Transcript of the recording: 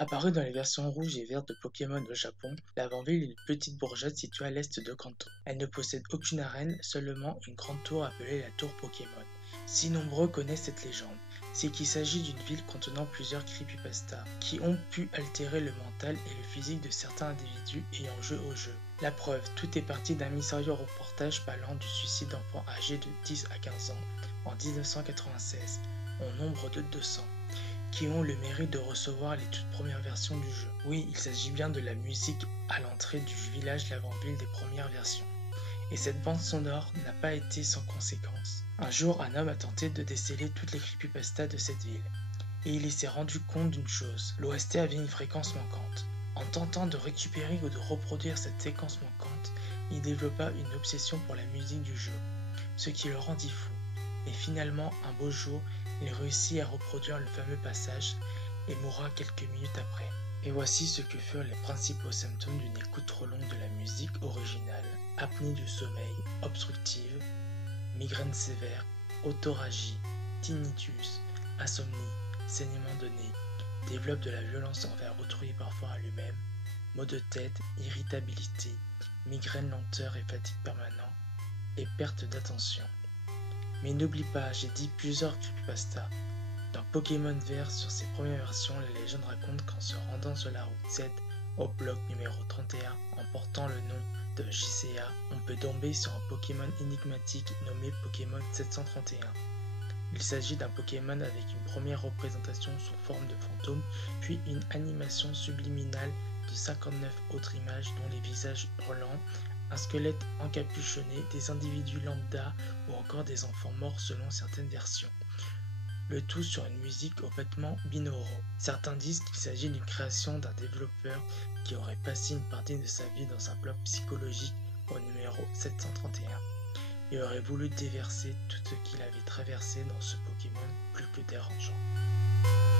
Apparue dans les versions rouges et vertes de Pokémon au Japon, l'Avant-Ville est une petite bourgade située à l'est de Kanto. Elle ne possède aucune arène, seulement une grande tour appelée la Tour Pokémon. Si nombreux connaissent cette légende, c'est qu'il s'agit d'une ville contenant plusieurs creepypastas qui ont pu altérer le mental et le physique de certains individus ayant joué au jeu. La preuve, tout est parti d'un mystérieux reportage parlant du suicide d'enfants âgés de 10 à 15 ans en 1996, au nombre de 200 qui ont le mérite de recevoir les toutes premières versions du jeu. Oui, il s'agit bien de la musique à l'entrée du village l'avant-ville des premières versions. Et cette bande sonore n'a pas été sans conséquence. Un jour, un homme a tenté de déceler toutes les creepypastas de cette ville. Et il s'est rendu compte d'une chose, l'OST avait une fréquence manquante. En tentant de récupérer ou de reproduire cette séquence manquante, il développa une obsession pour la musique du jeu, ce qui le rendit fou. Et finalement, un beau jour, il réussit à reproduire le fameux passage et mourra quelques minutes après. Et voici ce que furent les principaux symptômes d'une écoute trop longue de la musique originale. Apnée du sommeil, obstructive, migraine sévère, autorragie, tinnitus, insomnie, saignement de nez, développe de la violence envers autrui et parfois à lui-même, maux de tête, irritabilité, migraine, lenteur et fatigue permanente, et perte d'attention. Mais n'oublie pas, j'ai dit plusieurs creepypastas. Dans Pokémon Vert, sur ses premières versions, la légende raconte qu'en se rendant sur la route 7, au bloc numéro 31, en portant le nom de JCA, on peut tomber sur un Pokémon énigmatique nommé Pokémon 731. Il s'agit d'un Pokémon avec une première représentation sous forme de fantôme, puis une animation subliminale de 59 autres images dont les visages hurlants, un squelette encapuchonné, des individus lambda ou encore des enfants morts selon certaines versions. Le tout sur une musique complètement binaural. Certains disent qu'il s'agit d'une création d'un développeur qui aurait passé une partie de sa vie dans un bloc psychologique au numéro 731 et aurait voulu déverser tout ce qu'il avait traversé dans ce Pokémon plus que dérangeant.